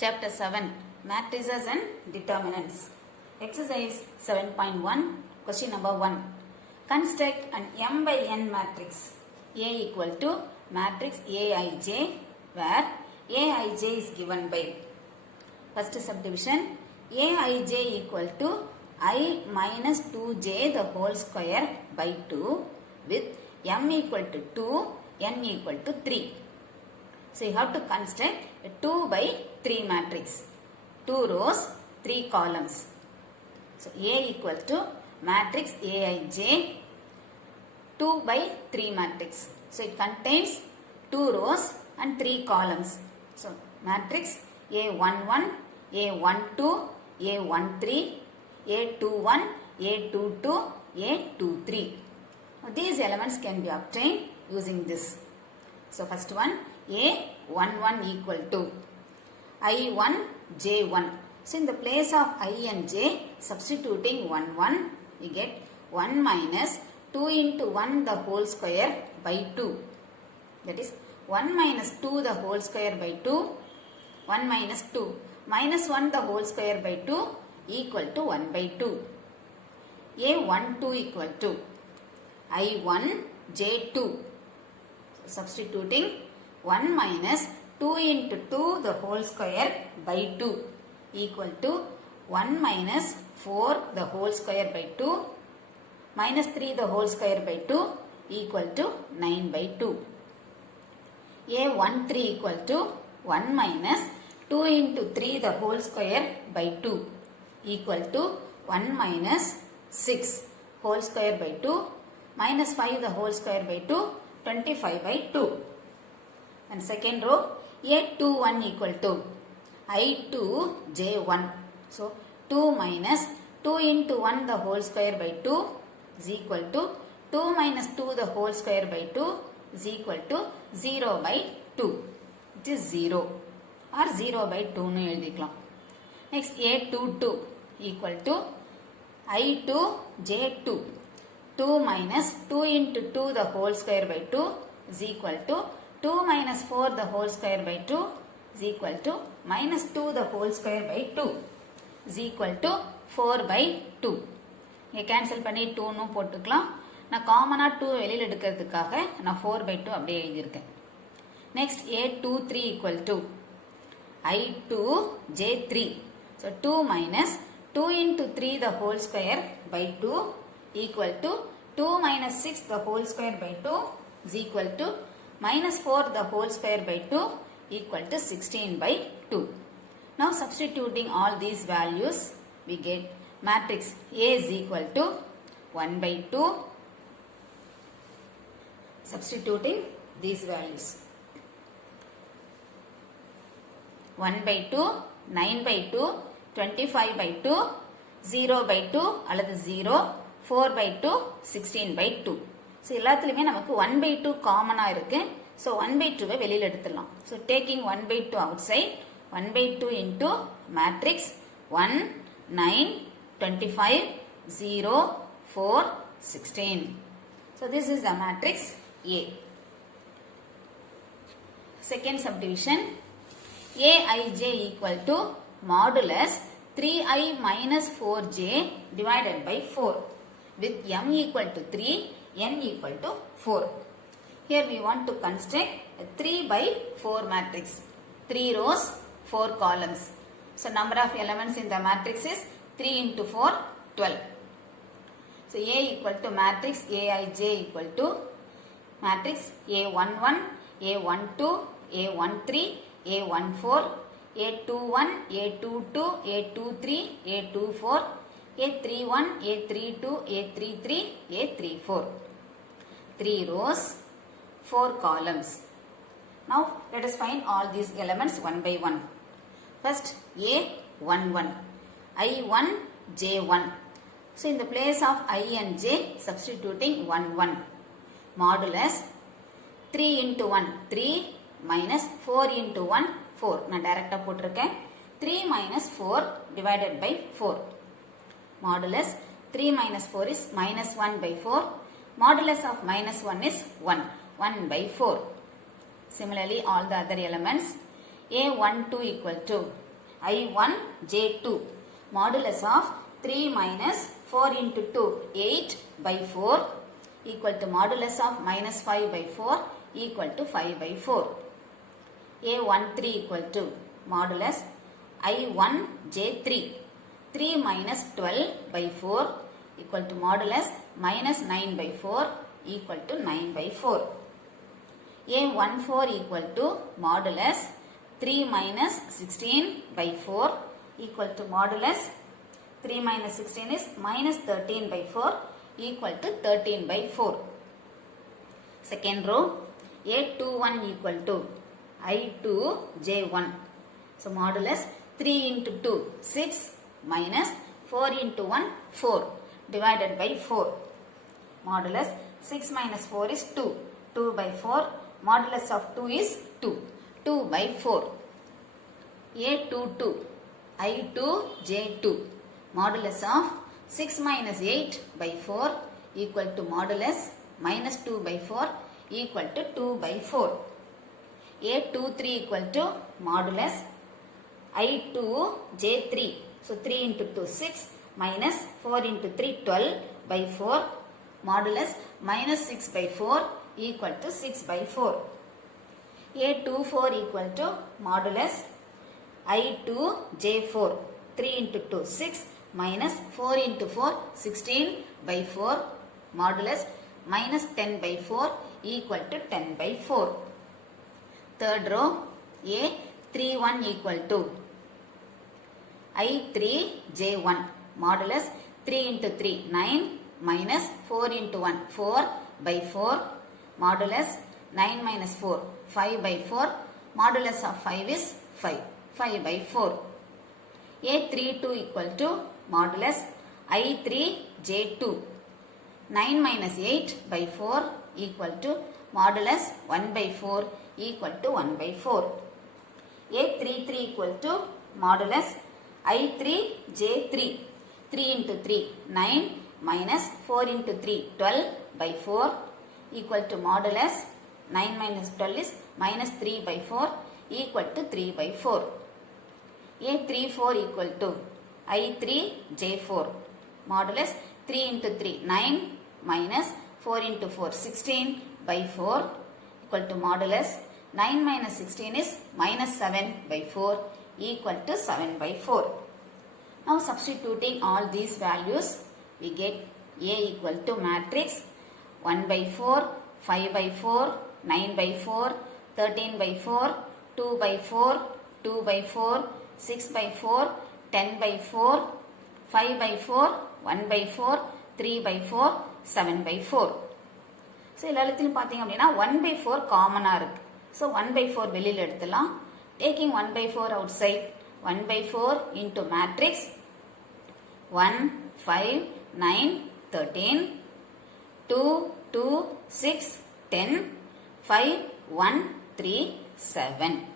Chapter 7 Matrices and Determinants. Exercise 7.1 Question number 1. Construct an M by N matrix A equal to matrix Aij where Aij is given by first subdivision Aij equal to I minus 2j the whole square by 2 with M equal to 2, N equal to 3. So you have to construct a 2 by 3 matrix. 2 rows, 3 columns. So A equal to matrix Aij 2 by 3 matrix. So it contains 2 rows and 3 columns. So matrix A11, A12, A13, A21, A22, A23. Now these elements can be obtained using this. So first one A11 equal to I1 J1. So in the place of I and J substituting 1 1 we get 1 minus 2 into 1 the whole square by 2. That is 1 minus 2 the whole square by 2. 1 minus 2 minus 1 the whole square by 2 equal to 1 by 2. A12 equal to I1 J2. Substituting 1 minus 2 into 2 the whole square by 2 equal to 1 minus 4 the whole square by 2 minus 3 the whole square by 2 equal to 9 by 2. A13 equal to 1 minus 2 into 3 the whole square by 2 equal to 1 minus 6 whole square by 2 minus 5 the whole square by 2, 25 by 2. And second row A21 equal to I2 J1. So 2 minus 2 into 1 the whole square by 2 is equal to 2 minus 2 the whole square by 2 is equal to 0 by 2. It is 0 or 0 by 2 nu எழுதிக்கலாம். Next A22 equal to I2 J2. 2 minus 2 into 2 the whole square by 2 is equal to 2 minus 4 the whole square by 2 is equal to minus 2 the whole square by 2 is equal to 4 by 2. இங்கே cancel பண்ணி 2 போட்டுக்கலாம். நான் காமனாக 2 வெளியில் எடுக்கிறதுக்காக நான் 4 by 2 அப்படியே எழுதியிருக்கேன். Next A23 equal to I2 J3. So 2 minus 2 into 3 the whole square by 2 equal to 2 minus 6 the whole square by 2 is equal to minus 4 the whole square by 2 equal to 16 by 2. Now substituting all these values we get matrix A is equal to 1 by 2. Substituting these values 1 by 2, 9 by 2, 25 by 2, 0 by 2 அல்லது 0, 4 by 2, 16 by 2. So எல்லாத்துலயுமே நமக்கு 1 by 2 காமனா இருக்கு. So 1 by 2 வெளியில எடுத்துடலாம். So taking 1 by 2 outside, 1 by 2 into matrix 1, 9, 25, 0, 4, 16. So this is the matrix A. Second subdivision Aij equal to modulus 3i minus 4j divided by 4 with m equal to 3, n equal to 4. Here we want to construct a 3 by 4 matrix. 3 rows, 4 columns. So number of elements in the matrix is 3 into 4, 12. So A equal to matrix Aij equal to matrix A11, A12, A13, A14, A21, A22, A23, A24, A31, A32, A33, A34. 3 rows, 4 columns. Now let us find all these elements one by one. First A11, I1 J1. So in the place of I and J substituting 1 1. Modulus 3 into 1 3 minus 4 into 1 4. நான் டைரக்டா போட்டிருக்கேன். 3 minus 4 divided by 4. Modulus 3 minus 4 is minus 1 by 4. Modulus of minus 1 is 1. 1 by 4. Similarly, all the other elements A12 equal to I1 J2. Modulus of 3 minus 4 into 2, 8 by 4 equal to modulus of minus 5 by 4 equal to 5 by 4. A13 equal to modulus I1 J3. 3 minus 12 by 4 equal to modulus minus 9 by 4 equal to 9 by 4. A14 equal to modulus 3 minus 16 by 4 equal to modulus 3 minus 16 is minus 13 by 4 equal to 13 by 4. Second row, A21 equal to I2 J1. So modulus 3 into 2 6 minus 4 into 1 4 divided by 4. Modulus 6 minus 4 is 2. 2 by 4. Modulus of 2 is 2. 2 by 4. A22 I2 J2. Modulus of 6 minus 8 by 4 equal to modulus minus 2 by 4 equal to 2 by 4. A23 equal to modulus I2 J3. So 3 into 2 6 minus 4 into 3 12 by 4 modulus minus 6 by 4 equal to 6 by 4. A24 equal to modulus I2 J4. 3 into 2 6 minus 4 into 4 16 by 4 modulus minus 10 by 4 equal to 10 by 4. Third row, A31 equal to I3 J1. Modulus 3 into 3 9 minus 4 into 1 4 by 4 modulus 9 minus 4 5 by 4 modulus of 5 is 5 by 4. A32 equal to modulus I3 J2. 9 minus 8 by 4 equal to modulus 1 by 4 equal to 1 by 4. A33 equal to modulus I3 J3. 3 into 3 9 minus 4 into 3 12 by 4 equal to modulus 9 minus 12 is minus 3 by 4 equal to 3 by 4. A34 equal to I3 J4. Modulus 3 into 3 9 minus 4 into 4 16 by 4 equal to modulus 9 minus 16 is minus 7 by 4 equal to 7 by 4. Now substituting all these values, we get A equal to matrix 1 by 4, 5 by 4, 9 by 4, 13 by 4, 2 by 4, 2 by 4, 6 by 4, 10 by 4, 5 by 4, 1 by 4, 3 by 4, 7 by 4. So எல்லாத்துலயும் பாத்தீங்க அப்படினா 1 by 4 காமனா இருக்கு. So 1 by 4 வெளியில எடுத்துலாம். Taking 1 by 4 outside, 1 by 4 into matrix 1, 5, 9, 13, 2, 2, 6, 10, 5, 1, 3, 7.